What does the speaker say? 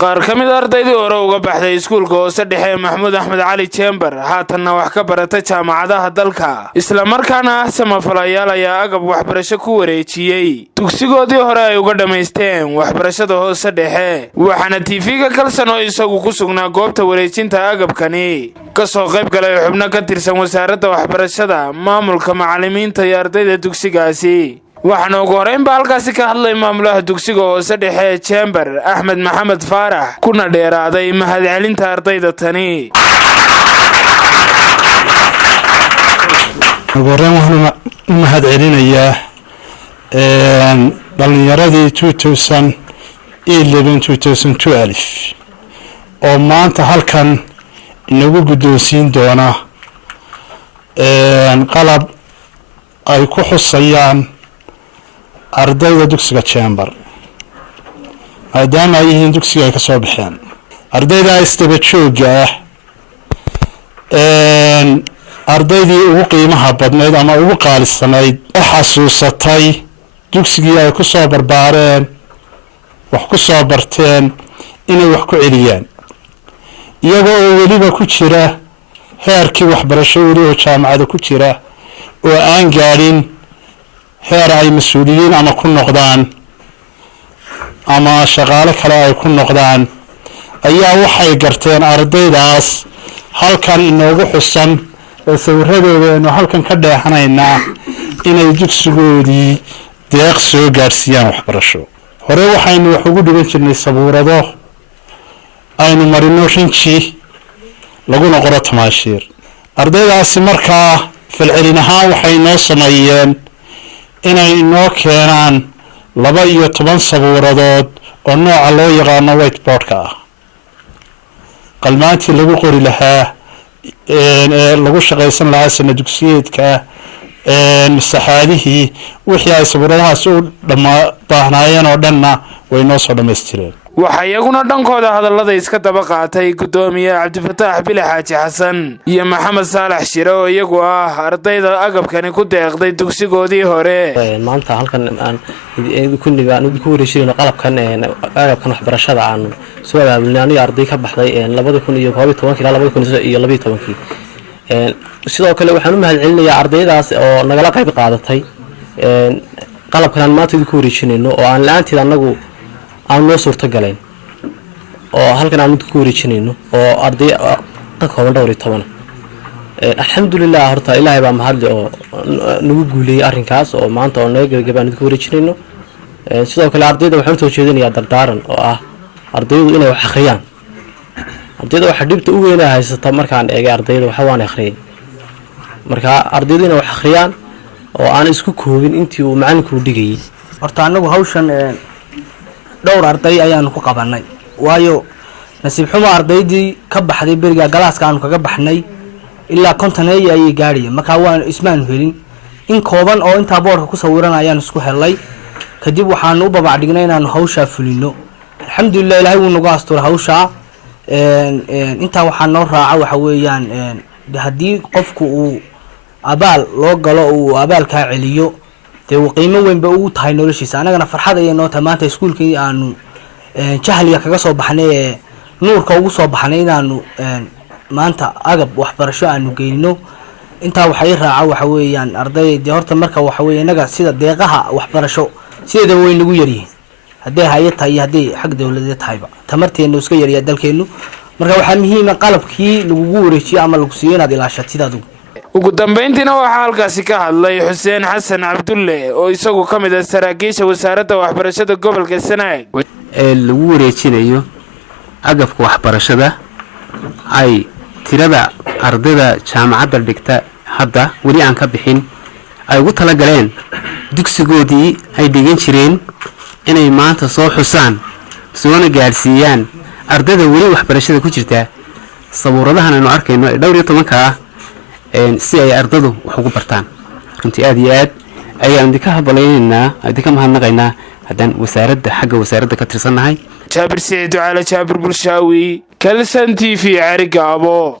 qaar ka mid ardaydii hore uga baxday iskuulka hoose dhexe Maxamuud Axmed Cali Chamber haatanna wax ka barata jaamacadaha dalka isla markaana samafalayaal ayaa agab waxbarasho ku wareejiyay dugsigoodii hore ay uga dhameysteen waxbarashada hoose dhexe waxaana TV-ga Kalsan oo isagu ku sugnaa goobta wareejinta agabkani ka soo qayb galay xubno ka tirsan wasaaradda waxbarashada maamulka macallimiinta iyo ardayda dugsigaasi waxaan ugu horeyn halkaasi ka hadlay maamulaha dugsiga hoose dhexe Chamber Axmed Maxamed Faarax kuna dheeraaday mahadcelinta ardayda tani ugu horeyn waxaan mahadcelinayaa dhalinyaradii 2011-2012 oo maanta halkan inagu guddoonsiin doona qalab ay ku xusayaan ardayda dugsiga Chamber maadaama ay yihiin dugsiga ay ka soo baxeen ardayda istaba jooga ardaydii ugu qiimaha badneed ama ugu qaalisanayd xasuusatay dugsigii ay ku soo barbaareen wax ku soo barteen inay wax ku celiyaan iyagoo oo weliba ku jira heerkii waxbarasho weliba jaamacada ku jira oo aan gaadhin heer ay mas'uuliyiin ama ku noqdaan ama shaqaale kale ay ku noqdaan ayaa waxay garteen ardaydaas halkan inoogu xusan ee sawiradeenu halkan ka dheexanaynaa inay dugsigoodii deeq soo gaarsiiyaan waxbarasho hore waxaynu wax ugu dhigan jirnay sabuurado aynu marino rinji laguna qoro tamaashiir ardaydaasi markaa falcelin ahaan waxay noo sameeyeen inay inoo keenaan 12 sabuuradood oo nooca loo yaqaano whiteboard-ka ah qalmaantii lagu qori lahaa lagu shaqaysan lahaa sana dugsiyeedka masaxaadihii wixii ay sabuuradahaas u baahnaayeen oo dhanna way noo soo dhammaystireen waxa iyaguna dhankooda hadallada iska daba qaatay gudoomiye Cabdifataax Bile Xaaji Xasan iyo Maxamed Saalax Shire oo iyagu ah ardayda agabkani ku deeqday dugsigoodii hore maanta halkan aan ku wareejinayno qalabkan agabkan waxbarashada aan soo abaabulnay aniga arday ka baxday 2012 ilaa 2012 sidoo kale waxaan u mahadcelinayaa ardaydaas oo nagala qayb qaadatay qalabkan aan maanta ku wareejinayno oo aan laantii anagu aan noo suurta galeen oo halkan aan ku wareejinayno oo arday ka kooban 12 alxamdulillah horta ilaahay baa mahad oo nagu guuleeyay arrinkaas oo maanta oo naga gabagabaan ku wareejinayno sidoo kale ardayda waxaan soo jeedinayaa dardaaran oo ah ardaydu inay wax akhriyaan ardayda waxa dhibta ugu weyn ay haysata markaan eegay ardayda waxa waan akhriyay marka ardaydu inay wax akhriyaan oo aan isku koobin intii uu macallinku dhigay horta anagu hawshan dhowr arday ayaan ku qabanay waayo nasiib xumo ardaydii ka baxday beriga galaaska aan kaga baxnay ilaa 50 ay gaariyeen marka waan ismaan helin in kooban oo inta boorka ku sawiran ayaan isku helay kadib waxaan u babac dhignay inaan hawsha fulino alxamdulillah ilaahay wuu nagu asturay hawsha inta waxaan noo raaca waxa weeyaan hadii qofku uu abaal loo galo uu abaalka celiyo qiimo weyn baa ugu tahay noloshiisa anagana farxad ay noo tamaanta iskuulkii aanu jahliga kaga soo baxnay nuurka ugu soo baxnay inaanu maanta agab waxbarasho aanu geeyno inta waxay raaca waxa weeyaan ardayda horta marka waxa weeyaan naga sida deeqaha waxbarasho sida weyn lagu yariyay haday hay'ad ay haday xaq dawladeed tahayba tamarteenu iska yariya dalkeenu marka waxa muhiim ah qalabkii lagu wareejiyay ama lagu siiyay inaad ilaashatid adigu ugu dambeyntiina waxaa halkaasi ka hadlay Xuseen Xasan Cabdulle oo isagu ka mid ah saraakiisha wasaaradda waxbarashada gobolka Sanaag lagu wareejinayo agabka waxbarashada ay tirada ardayda jaamacadda dhigta hadda wali aan ka bixin ay ugu tala galeen dugsigoodii ay dhigan jireen inay maanta soo xusaan soo gaarsiiyaan ardayda wali waxbarashada ku jirta sabuuradahan aynu arkayno 12 ah si ay ardadu wax ugu bartaan runtii aad iyo aad ayaan idinka habaleynaa idinka mahadnaqaynaa haddaan wasaaradda ka tirsanahay Jaabir Saciid Ducaale Jaabir Bulshaawi Kalsan TV Carigaabo